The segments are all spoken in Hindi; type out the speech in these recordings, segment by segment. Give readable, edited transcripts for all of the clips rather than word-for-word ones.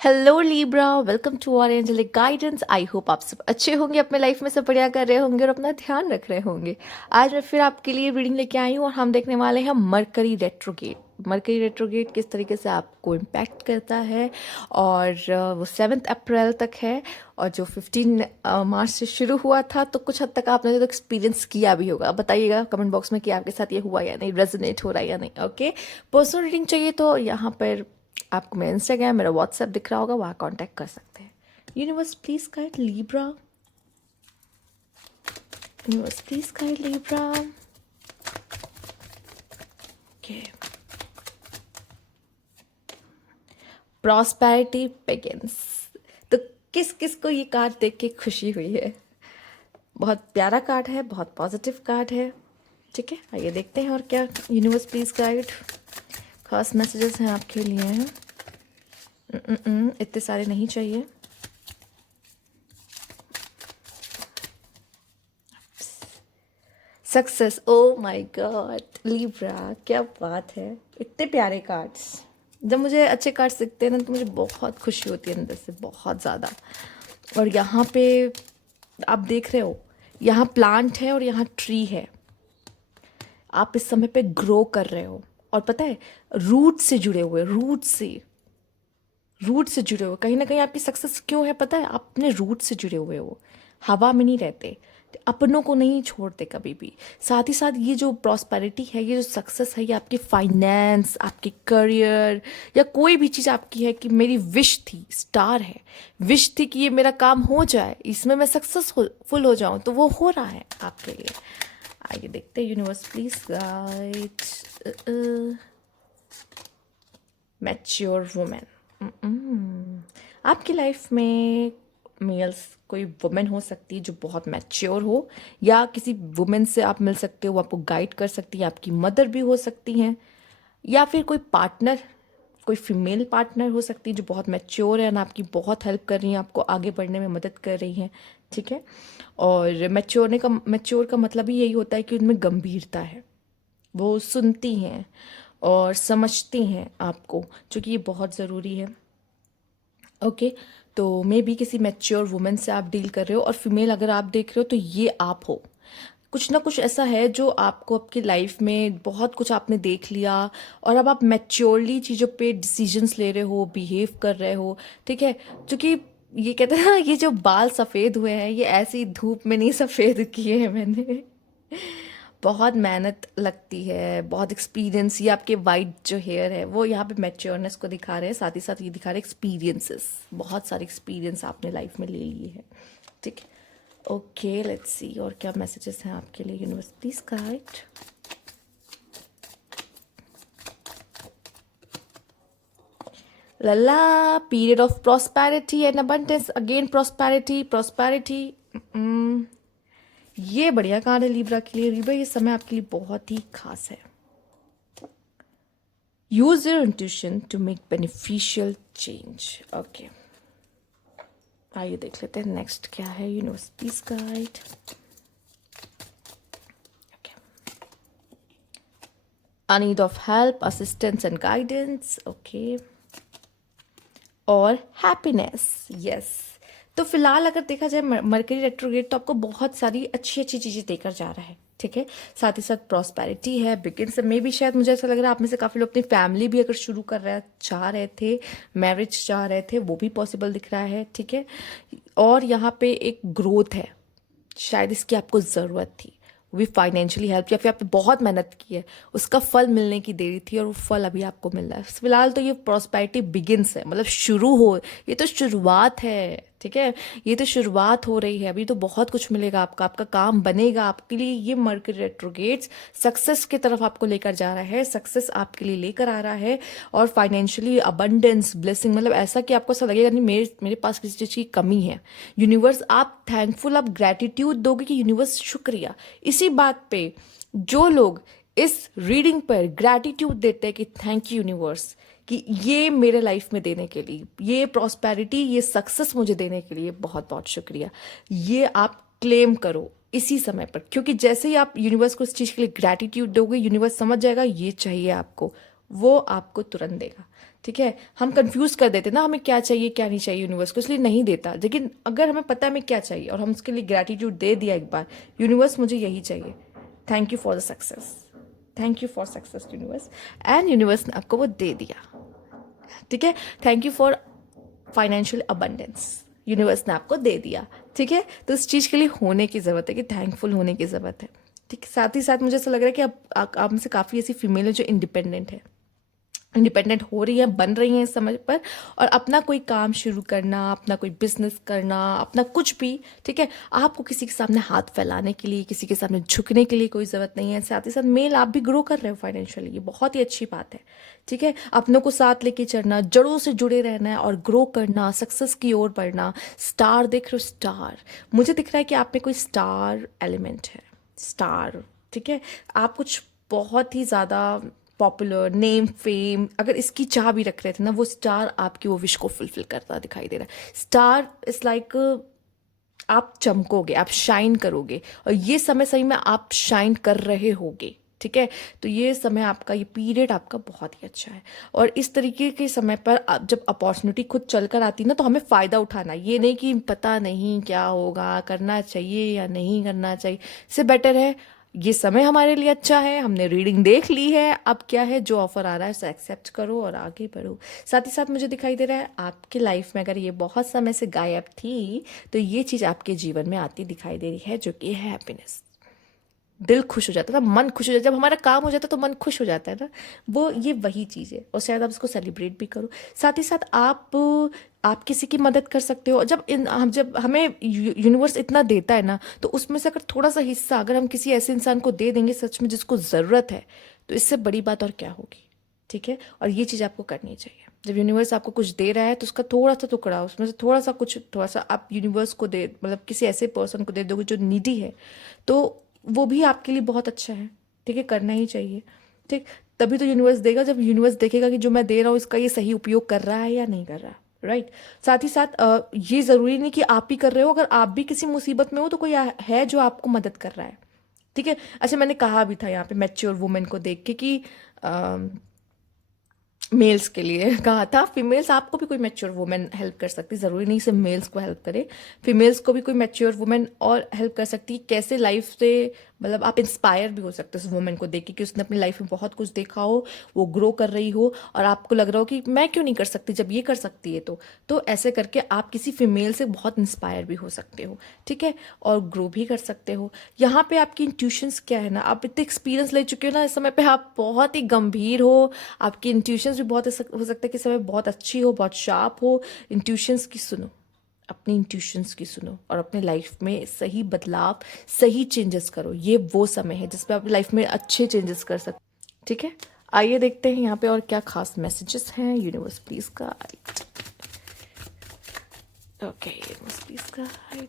Hello Libra, welcome to our angelic guidance. I hope आप सब अच्छे होंगे, अपने लाइफ में सब बढ़िया कर रहे होंगे और अपना ध्यान रख रहे होंगे। आज मैं फिर आपके लिए रीडिंग लेके आई हूँ और हम देखने वाले हैं मरकरी रेट्रोगेट। मरकरी रेट्रोगेट किस तरीके से आपको इम्पैक्ट करता है और वो 7 अप्रैल तक है। और जो 15 मार्च से शुरू हुआ था, तो कुछ हद तक आपने तो एक्सपीरियंस किया भी होगा। बताइएगा कमेंट बॉक्स में कि आपके साथ ये हुआ या नहीं, रेजोनेट हो रहा है या नहीं। ओके, पर्सनल रीडिंग चाहिए तो यहाँ पर आपको मेरा इंस्टाग्राम, मेरा व्हाट्सएप दिख रहा होगा, वहाँ कांटेक्ट कर सकते हैं। Universe please guide Libra, universe please guide Libra. Okay, prosperity begins. तो किस किस को ये कार्ड देख के खुशी हुई है? बहुत प्यारा कार्ड है, बहुत पॉजिटिव कार्ड है। ठीक है, आइए देखते हैं और क्या यूनिवर्स प्लीज गाइड खास मैसेजेस हैं आपके लिए हैं। इतने सारे नहीं चाहिए। Success, oh my God Libra, क्या बात है! इतने प्यारे कार्ड्स। जब मुझे अच्छे कार्ड्स दिखते हैं ना, तो मुझे बहुत खुशी होती है अंदर से, बहुत ज़्यादा। और यहाँ पे आप देख रहे हो, यहाँ प्लांट है और यहाँ ट्री है। आप इस समय पे ग्रो कर रहे हो और पता है, रूट से जुड़े हुए, रूट से जुड़े हुए। कहीं ना कहीं आपकी सक्सेस क्यों है पता है? आप अपने रूट से जुड़े हुए हो, हवा में नहीं रहते, अपनों को नहीं छोड़ते कभी भी। साथ ही साथ ये जो प्रॉस्पेरिटी है, ये जो सक्सेस है, ये आपकी फाइनेंस, आपकी करियर या कोई भी चीज़ आपकी है कि मेरी विश थी, स्टार है, विश थी कि ये मेरा काम हो जाए, इसमें मैं सक्सेसफुल हो जाऊं, तो वो हो रहा है आपके लिए। आइए देखते हैं universe please guide mature women. आपकी लाइफ में मेल्स, कोई वुमेन हो सकती है जो बहुत मैच्योर हो, या किसी वुमेन से आप मिल सकते हो, वो आपको गाइड कर सकती है, आपकी मदर भी हो सकती हैं, या फिर कोई पार्टनर, कोई फीमेल पार्टनर हो सकती है जो बहुत मैच्योर है और आपकी बहुत हेल्प कर रही हैं, आपको आगे बढ़ने में मदद कर रही हैं। ठीक है, और मैच्योर का मतलब ही यही होता है कि उनमें गंभीरता है, वो सुनती हैं और समझती हैं आपको, जो कि ये बहुत ज़रूरी है। ओके, तो मे बी किसी मैच्योर वुमेन से आप डील कर रहे हो, और फीमेल अगर आप देख रहे हो तो ये आप हो। कुछ ना कुछ ऐसा है जो आपको आपकी लाइफ में बहुत कुछ आपने देख लिया, और अब आप मैच्योरली चीज़ों पे डिसीजंस ले रहे हो, बिहेव कर रहे हो। ठीक है, क्योंकि ये कहते हैं ना, ये जो बाल सफ़ेद हुए हैं, ये ऐसी धूप में नहीं सफ़ेद किए हैं मैंने। बहुत मेहनत लगती है, बहुत एक्सपीरियंस। ये आपके वाइट जो हेयर है, वो यहाँ पे मैच्योरनेस को दिखा रहे हैं, साथ ही साथ ये दिखा रहे हैं एक्सपीरियंसेस। बहुत सारे एक्सपीरियंस आपने लाइफ में ले लिए हैं। ठीक है, ओके, लेट्स सी और क्या मैसेजेस हैं आपके लिए universe please guide. Lalla, period of prosperity and abundance, again prosperity prosperity. ये बढ़िया कार्ड है लीब्रा के लिए। लीब्रा, ये समय आपके लिए बहुत ही खास है। Use your intuition to make beneficial change. Okay, आइए देख लेते हैं नेक्स्ट क्या है universe please guide. A need of help, assistance and guidance. Okay, और हैप्पीनेस। यस, तो फिलहाल अगर देखा जाए मरकरी रेट्रोग्रेड, तो आपको बहुत सारी अच्छी अच्छी चीज़ें देकर जा रहा है। ठीक है, साथ ही साथ प्रॉस्पेरिटी है, बिगिंस में भी। शायद मुझे ऐसा लग रहा है आप में से काफ़ी लोग अपनी फैमिली भी अगर शुरू कर रहे चाह रहे थे, मैरिज चाह रहे थे, वो भी पॉसिबल दिख रहा है। ठीक है, और यहाँ पे एक ग्रोथ है, शायद इसकी आपको ज़रूरत थी, वो भी फाइनेंशियली हेल्प, या फिर आपने बहुत मेहनत की है, उसका फल मिलने की देरी थी और वो फल अभी आपको मिल रहा है। फिलहाल तो ये प्रॉस्पेरिटी बिगिंस है, मतलब शुरू हो, ये तो शुरुआत है। ठीक है, ये तो शुरुआत हो रही है, अभी तो बहुत कुछ मिलेगा आपका, आपका काम बनेगा आपके लिए। ये मरकरी रेट्रोगेट्स सक्सेस की तरफ आपको लेकर जा रहा है, सक्सेस आपके लिए लेकर आ रहा है, और फाइनेंशियली अबंडेंस, ब्लेसिंग, मतलब ऐसा कि आपको ऐसा लगेगा नहीं मेरे मेरे पास किसी चीज़ की कमी है। यूनिवर्स, आप थैंकफुल, आप ग्रैटिट्यूड दोगे कि यूनिवर्स शुक्रिया। इसी बात पे जो लोग इस रीडिंग पर ग्रैटिट्यूड देते हैं कि थैंक यू यूनिवर्स, कि ये मेरे लाइफ में देने के लिए, ये प्रॉस्पेरिटी, ये सक्सेस मुझे देने के लिए बहुत बहुत शुक्रिया, ये आप क्लेम करो इसी समय पर। क्योंकि जैसे ही आप यूनिवर्स को इस चीज़ के लिए ग्रैटिट्यूड दोगे, यूनिवर्स समझ जाएगा ये चाहिए आपको, वो आपको तुरंत देगा। ठीक है, हम कंफ्यूज कर देते ना हमें क्या चाहिए क्या नहीं चाहिए यूनिवर्स को, इसलिए नहीं देता। लेकिन अगर हमें पता है हमें क्या चाहिए और हम उसके लिए ग्रैटिट्यूड दे दिया एक बार, यूनिवर्स मुझे यही चाहिए, thank you for the success, thank you for success universe, and universe ने आपको वो दे दिया। ठीक है, thank you for financial abundance, universe ने आपको दे दिया। ठीक है, तो इस चीज़ के लिए होने की ज़रूरत है कि थैंकफुल होने की ज़रूरत है। ठीक है, साथ ही साथ मुझे ऐसा लग रहा है कि आप में से काफ़ी ऐसी फीमेल है जो इंडिपेंडेंट है, इंडिपेंडेंट हो रही है, बन रही हैं इस समय पर, और अपना कोई काम शुरू करना, अपना कोई बिजनेस करना, अपना कुछ भी। ठीक है, आपको किसी के सामने हाथ फैलाने के लिए, किसी के सामने झुकने के लिए कोई ज़रूरत नहीं है। साथ ही साथ मेल आप भी ग्रो कर रहे हो फाइनेंशियली, ये बहुत ही अच्छी बात है। ठीक है, अपनों को साथ लेके चलना, जड़ों से जुड़े रहना है और ग्रो करना, सक्सेस की ओर बढ़ना। स्टार देख रहे हो, स्टार मुझे दिख रहा है कि आप में कोई स्टार एलिमेंट है, स्टार। ठीक है, आप कुछ बहुत ही ज़्यादा पॉपुलर, नेम, फेम, अगर इसकी चाह भी रख रहे थे ना, वो स्टार आपकी वो विश को फुलफिल करता दिखाई दे रहा है। स्टार इज लाइक आप चमकोगे, आप शाइन करोगे, और ये समय सही में आप शाइन कर रहे होगे। ठीक है, तो ये समय आपका, ये पीरियड आपका बहुत ही अच्छा है। और इस तरीके के समय पर जब अपॉर्चुनिटी खुद चल कर आती है ना, तो हमें फ़ायदा उठाना, ये नहीं कि पता नहीं क्या होगा, करना चाहिए या नहीं करना चाहिए। इससे बेटर है ये समय हमारे लिए अच्छा है, हमने रीडिंग देख ली है, अब क्या है जो ऑफर आ रहा है उसे एक्सेप्ट करो और आगे बढ़ो। साथ ही साथ मुझे दिखाई दे रहा है आपकी लाइफ में अगर ये बहुत समय से गायब थी, तो ये चीज़ आपके जीवन में आती दिखाई दे रही है, जो कि है हैप्पीनेस। दिल खुश हो जाता है ना, मन खुश हो जाता है, जब हमारा काम हो जाता है तो मन खुश हो जाता है ना, वो ये वही चीज़ है, और शायद आप इसको सेलिब्रेट भी करो। साथ ही साथ आप किसी की मदद कर सकते हो। जब हमें यूनिवर्स इतना देता है ना, तो उसमें से अगर थोड़ा सा हिस्सा अगर हम किसी ऐसे इंसान को दे देंगे सच में जिसको ज़रूरत है, तो इससे बड़ी बात और क्या होगी। ठीक है, और ये चीज़ आपको करनी चाहिए। जब यूनिवर्स आपको कुछ दे रहा है तो उसका थोड़ा सा टुकड़ा, उसमें से थोड़ा सा आप यूनिवर्स को दे, मतलब किसी ऐसे पर्सन को दे दोगे जो नीडी है, तो वो भी आपके लिए बहुत अच्छा है। ठीक है, करना ही चाहिए। ठीक, तभी तो यूनिवर्स देगा, जब यूनिवर्स देखेगा कि जो मैं दे रहा हूँ इसका ये सही उपयोग कर रहा है या नहीं कर रहा। राइट, साथ ही साथ ये ज़रूरी नहीं कि आप ही कर रहे हो, अगर आप भी किसी मुसीबत में हो तो कोई है जो आपको मदद कर रहा है। ठीक है, अच्छा मैंने कहा भी था यहाँ पे मैच्योर वुमेन को देख के कि मेल्स के लिए कहा था, फीमेल्स आपको भी कोई मैच्योर वुमेन हेल्प कर सकती है, ज़रूरी नहीं सिर्फ मेल्स को हेल्प करे, फीमेल्स को भी कोई मैच्योर वुमेन और हेल्प कर सकती है। कैसे लाइफ से, मतलब आप इंस्पायर भी हो सकते हो उस वुमेन को देख के कि उसने अपनी लाइफ में बहुत कुछ देखा हो, वो ग्रो कर रही हो, और आपको लग रहा हो कि मैं क्यों नहीं कर सकती जब ये कर सकती है। तो ऐसे करके आप किसी फीमेल से बहुत इंस्पायर भी हो सकते हो। ठीक है, और ग्रो भी कर सकते हो। यहाँ पे आपकी इंट्यूशंस क्या है ना, आप इतने एक्सपीरियंस ले चुके हो ना, इस समय पे आप बहुत ही गंभीर हो, आपकी इंट्यूशंस भी बहुत हो सकता है कि समय बहुत अच्छी हो, बहुत शार्प हो। इंट्यूशंस की सुनो, अपनी इंट्यूशंस की सुनो, और अपने लाइफ में सही बदलाव, सही चेंजेस करो। ये वो समय है जिसपे आप लाइफ में अच्छे चेंजेस कर सकते। ठीक है, आइए देखते हैं यहाँ पे और क्या खास मैसेजेस हैं। Universe please guide, okay universe please guide.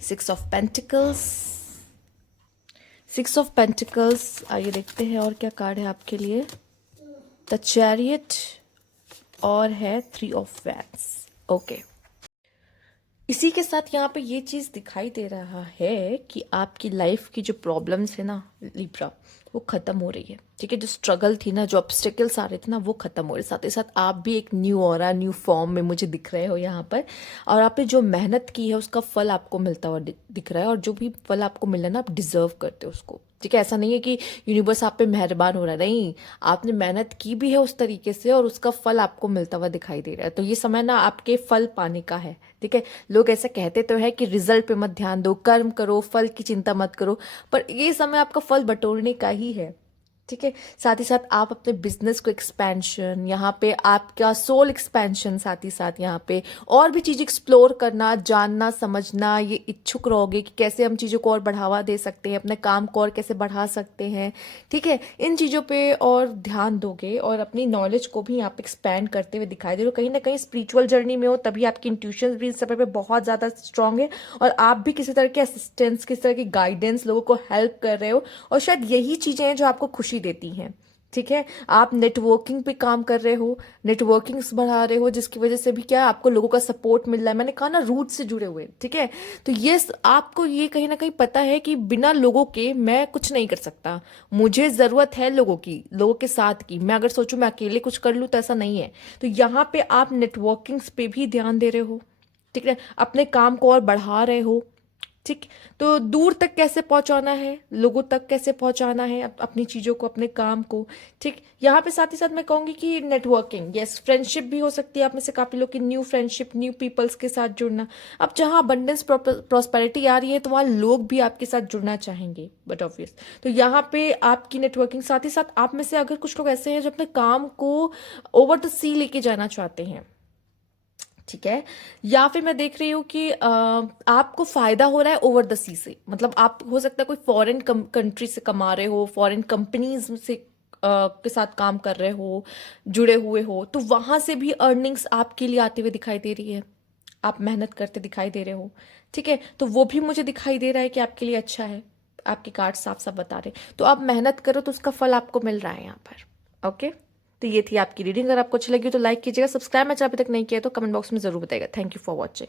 Six of pentacles, six of pentacles. आइए देखते हैं और क्या कार्ड है आपके लिए। द चैरियट, और है थ्री ऑफ वैंड्स। ओके, इसी के साथ यहाँ पे ये चीज़ दिखाई दे रहा है कि आपकी लाइफ की जो प्रॉब्लम्स है ना लिब्रा, वो ख़त्म हो रही है। ठीक है, जो स्ट्रगल थी ना, जो ऑब्स्टिकल्स आ रहे थे ना, वो ख़त्म हो रहे। साथ ही साथ आप भी एक न्यू ऑरा, न्यू फॉर्म में मुझे दिख रहे हो यहाँ पर, और आपने जो मेहनत की है उसका फल आपको मिलता हुआ दिख रहा है, और जो भी फल आपको मिल रहा है ना, आप डिजर्व करते हो उसको। ठीक है, ऐसा नहीं है कि यूनिवर्स आप पे मेहरबान हो रहा है, नहीं, आपने मेहनत की भी है उस तरीके से, और उसका फल आपको मिलता हुआ दिखाई दे रहा है। तो ये समय ना आपके फल पाने का है। ठीक है, लोग ऐसा कहते तो है कि रिजल्ट पे मत ध्यान दो, कर्म करो, फल की चिंता मत करो, पर ये समय आपका फल बटोरने का ही है। ठीक है, साथ ही साथ आप अपने बिजनेस को एक्सपेंशन, यहाँ पे आपका सोल एक्सपेंशन, साथ ही साथ यहाँ पे और भी चीज़ एक्सप्लोर करना, जानना, समझना, ये इच्छुक रहोगे कि कैसे हम चीज़ों को और बढ़ावा दे सकते हैं, अपने काम को और कैसे बढ़ा सकते हैं। ठीक है, इन चीज़ों पे और ध्यान दोगे, और अपनी नॉलेज को भी आप एक्सपैंड करते हुए दिखाई दे रहे हो। कहीं ना कहीं स्पिरिचुअल जर्नी में हो, तभी आपकी इंट्यूशन भी इस समय पे बहुत ज़्यादा स्ट्रांग है, और आप भी किसी तरह के असिस्टेंस, किसी तरह की गाइडेंस, लोगों को हेल्प कर रहे हो, और शायद यही चीज़ें हैं जो आपको खुशी देती हैं। ठीक है, आप नेटवर्किंग पे काम कर रहे हो, नेटवर्किंग्स बढ़ा रहे हो, जिसकी वजह से भी क्या है, आपको लोगों का सपोर्ट मिल रहा है। मैंने कहा ना, रूट से जुड़े हुए, ठीक है। तो ये आपको ये कहीं ना कहीं पता है कि बिना लोगों के मैं कुछ नहीं कर सकता, मुझे ज़रूरत है लोगों की, लोगों के साथ की। मैं अगर सोचूं मैं अकेले कुछ कर लूँ तो ऐसा नहीं है। तो यहाँ पे आप नेटवर्किंग्स पे भी ध्यान दे रहे हो, ठीक है, अपने काम को और बढ़ा रहे हो, ठीक। तो दूर तक कैसे पहुंचाना है, लोगों तक कैसे पहुंचाना है अपनी चीज़ों को, अपने काम को, ठीक। यहाँ पे साथ ही साथ मैं कहूँगी कि नेटवर्किंग, यस, फ्रेंडशिप भी हो सकती है आप में से काफ़ी लोग की, न्यू फ्रेंडशिप, न्यू पीपल्स के साथ जुड़ना। अब जहाँ अबंडेंस प्रॉस्पेरिटी आ रही है तो वहाँ लोग भी आपके साथ जुड़ना चाहेंगे, बट ऑब्वियस। तो यहाँ पे आपकी नेटवर्किंग, साथ ही साथ आप में से अगर कुछ लोग ऐसे हैं जो अपने काम को ओवर द सी लेके जाना चाहते हैं, ठीक है, या फिर मैं देख रही हूँ कि आपको फायदा हो रहा है ओवर द सी से, मतलब आप हो सकता है कोई फॉरेन कंट्री से कमा रहे हो, फॉरेन कंपनीज से के साथ काम कर रहे हो, जुड़े हुए हो, तो वहां से भी अर्निंग्स आपके लिए आते हुए दिखाई दे रही है, आप मेहनत करते दिखाई दे रहे हो, ठीक है। तो वो भी मुझे दिखाई दे रहा है कि आपके लिए अच्छा है, आपके कार्ड साफ साफ बता रहे। तो आप मेहनत करो तो उसका फल आपको मिल रहा है यहाँ पर, ओके। तो ये थी आपकी रीडिंग। अगर आपको अच्छी लगी तो लाइक कीजिएगा, सब्सक्राइब मैं अभी तक नहीं किया तो कमेंट बॉक्स में जरूर बताइएगा। Thank you for watching.